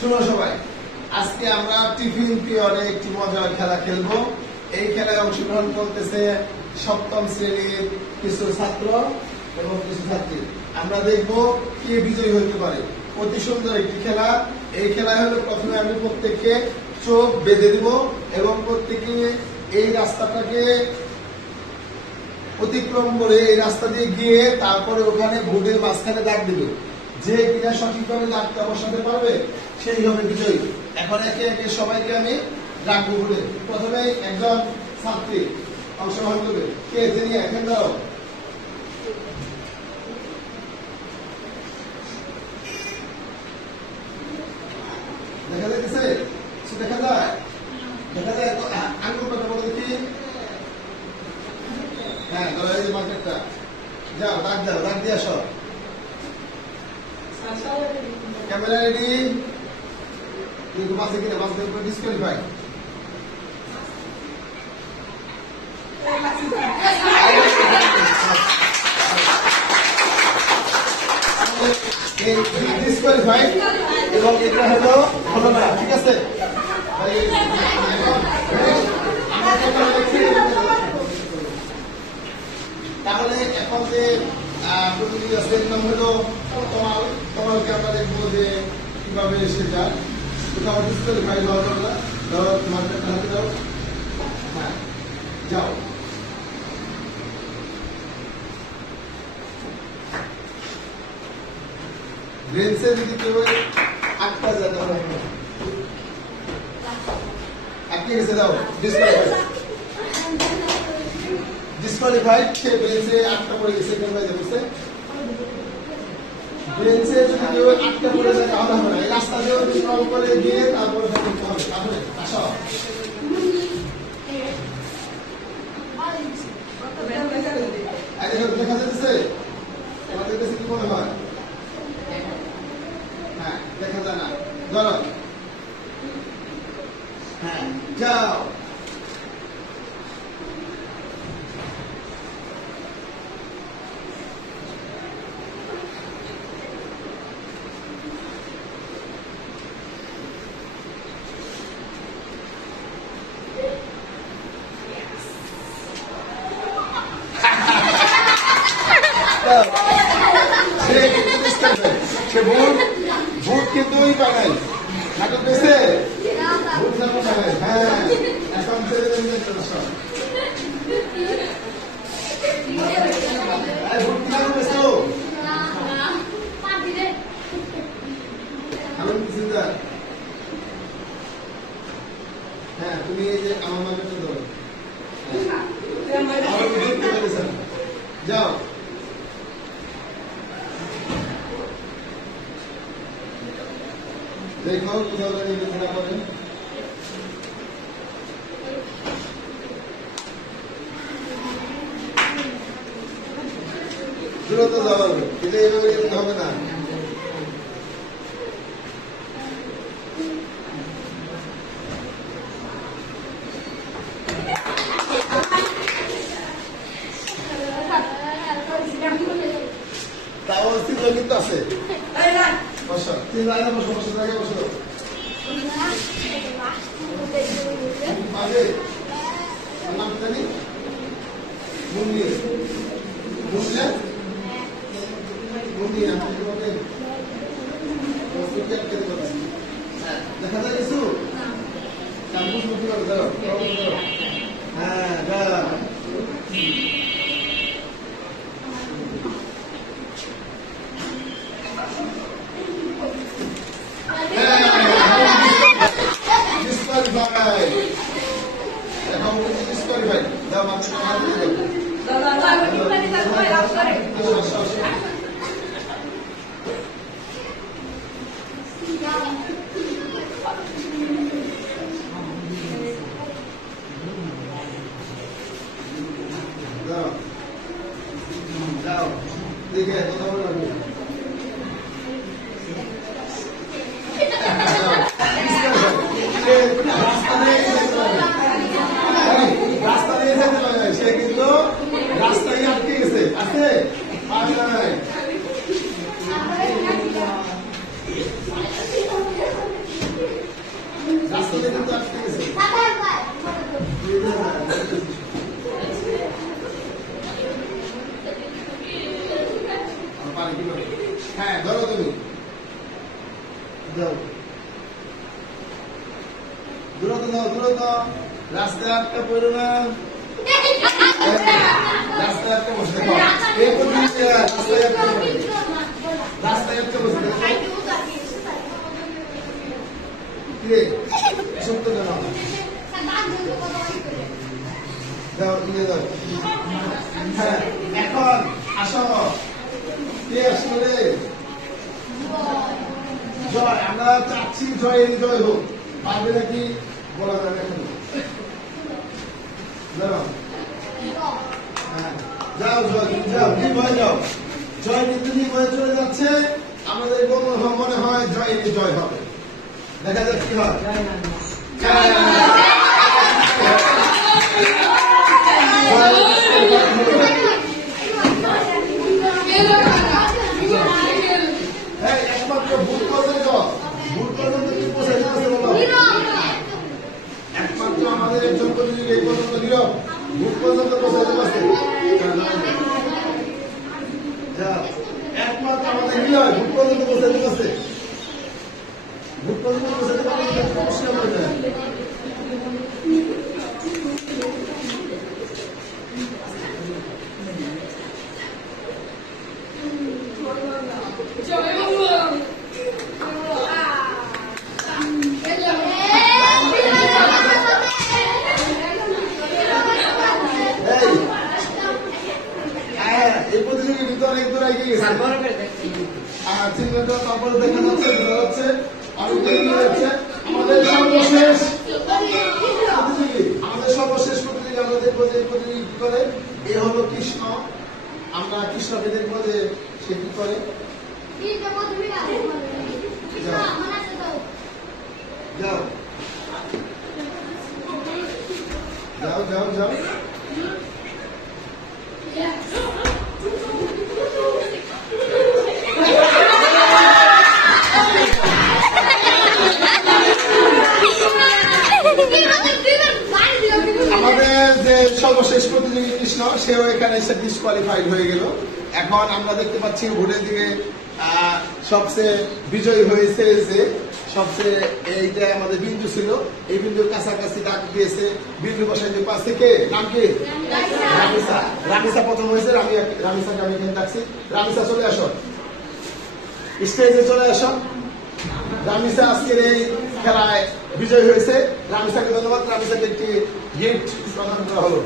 শুনো সবাই, আজকে আমরা টিফিন পিরিয়ডে একটি মজার খেলা খেলবো। এই খেলায় অংশগ্রহণ করতেছে সপ্তম শ্রেণীর কিছু ছাত্র এবং কিছু ছাত্রী। আমরা দেখবো কে বিজয়ী হতে পারে। অতি সুন্দর একটি খেলা। এই খেলায় হলো প্রথমে আমি প্রত্যেককে চোখ বেঁধে দিব এবং প্রত্যেকে এই রাস্তাটাকে অতিক্রম করে এই রাস্তা দিয়ে গিয়ে তারপরে ওখানে বোর্ডের মাঝখানে দাগ দিবে। যে কিনা সঠিকভাবে দাগটা বসাতে পারবে সেই হবে বিজয়ী। এখন একে একে সবাইকে আমি ডাকবো বলে প্রথমে একজন ছাত্রী অংশগ্রহণ করবে। কে তিনি এখন দাও। দেখা যাইতেছে? দেখা যায়? দেখা যায়? আঙুল কথা বলে দেখি। হ্যাঁ, ধরো এই যে মার্কেটটা। যাও, ডাক দাও, ডাক দিয়ে আসো। Camera ready? কিন্তু মাঝে কিনা মাঝে উপরে ডিসকোয়ালিফাই। ডিসকোয়ালিফাই এবং এটা হলো না, ঠিক আছে? তাহলে এখন যে প্রতিযোগী আছে নাম হলো তোমাকে আমরা দেখবো যে কিভাবে এসে যায়। তোমার ডিসকোয়ালিফাই হওয়ার কথা ধরো তোমার হাতে দাও। হ্যাঁ, যাও। বেঞ্চে যদি কেউ আটকা যায় তাহলে আটকে গেছে, দাও ডিসকোয়ালিফাই। ডিসকোয়ালিফাইড, সে বেঞ্চে আটকা পড়ে গেছে। বেঞ্চে যদি কেউ আটকা পড়ে যায় তাহলে হবে না। এই রাস্তা দিয়ে অতিক্রম করে গিয়ে তারপরে হবে। তাহলে আসো। দেখা যাচ্ছে? আমাদের কাছে কি মনে হয়? হ্যাঁ, দেখা যায় না। ধরো, হ্যাঁ, যাও। সে ভোট কিন্তু ওই বানাই নাটক পেয়েছে। হ্যাঁ, এখন হ্যাঁ, তুমি এই যে আমার মাকে ধরো। যাও। দেখো কোথাও নির্দেশনা করেন। দ্রুত যাওয়ার কিন্তু এইভাবে যেতে হবে না। তাও স্থির কিন্তু আছে। বসো, তিন লাইনে বসো, বসো, জায়গায় বসো। নাম জানি মুন্নি। মুন্নি মুন্নি আমি তোমাকে দেখা যায় কিছু? হ্যাঁ, যাও দেখে কথা বলো। রাস্তা দিয়ে যেতে পারে, সে কিন্তু রাস্তায় আটকে গেছে। আছে রাস্তাতে কিন্তু আসতে গেছে। হ্যাঁ ধরো তুমি যাও দূরত দাও দূরত রাস্তায় আটকা পড়ো না রাস্তায় আটকা বসে দেখো এই পদ্ধতি রাস্তায় আটকা বসে দেখো কিরে সত্য জানো দাও নিয়ে দাও হ্যাঁ এখন আসো কে আসলো রে জয় আমরা চাচ্ছি জয়ের জয় হোক পারবে নাকি বলা যাবে এখন দাঁড়াও হ্যাঁ যাও জয় যাও নির্ভয় যাও জয় কিন্তু নির্ভয় চলে যাচ্ছে আমাদের মনে হয় জয় জয় হবে দেখা যাক কি হয় একমাত্র ভুল পর্যন্ত কি পৌঁছাইতে পারছে বলো একমাত্র আমাদের একজন প্রতিযোগী এই পর্যন্ত নীরব ভুল পর্যন্ত পৌঁছাইতে পারছে একমাত্র আমাদের নীরব ভুল পর্যন্ত পৌঁছাইতে পারছে ভুল পর্যন্ত পৌঁছাইতে পারলে সমস্যা হয়ে যায় এই প্রতিযোগী কিন্তু অনেক দূর এগিয়ে গেছে চিহ্নটা তারপরে দেখা যাচ্ছে বোঝা যাচ্ছে অনেক এগিয়ে যাচ্ছে আমাদের সর্বশেষ প্রতিযোগী আমরা দেখবো যে প্রতিযোগী কি করে এ হলো কৃষ্ণ আমরা কৃষ্ণকে দেখবো যে সে কি করে যাও যাও যাও যাও আমাদের যে সর্বশেষ প্রতিযোগী কৃষ্ণ সেও এখানে এসে ডিসকোয়ালিফাইড হয়ে গেল এখন আমরা দেখতে পাচ্ছি ভোটের দিকে সবচেয়ে বিজয়ী হয়েছে যে সবচেয়ে এইটা আমাদের বিন্দু ছিল এই বিন্দুর কাছাকাছি ডাক দিয়েছে বিন্দু বসাইতে পাশ থেকে নাম কি রামিসা রামিসা প্রথম হয়েছে রামিসাকে আমি এখানে ডাকছি রামিসা চলে আসো স্টেজে চলে আসো রামিসা আজকের এই খেলায় বিজয় হয়েছে রামিসাকে ধন্যবাদ রামিসাকে একটি গিফট প্রদান করা হলো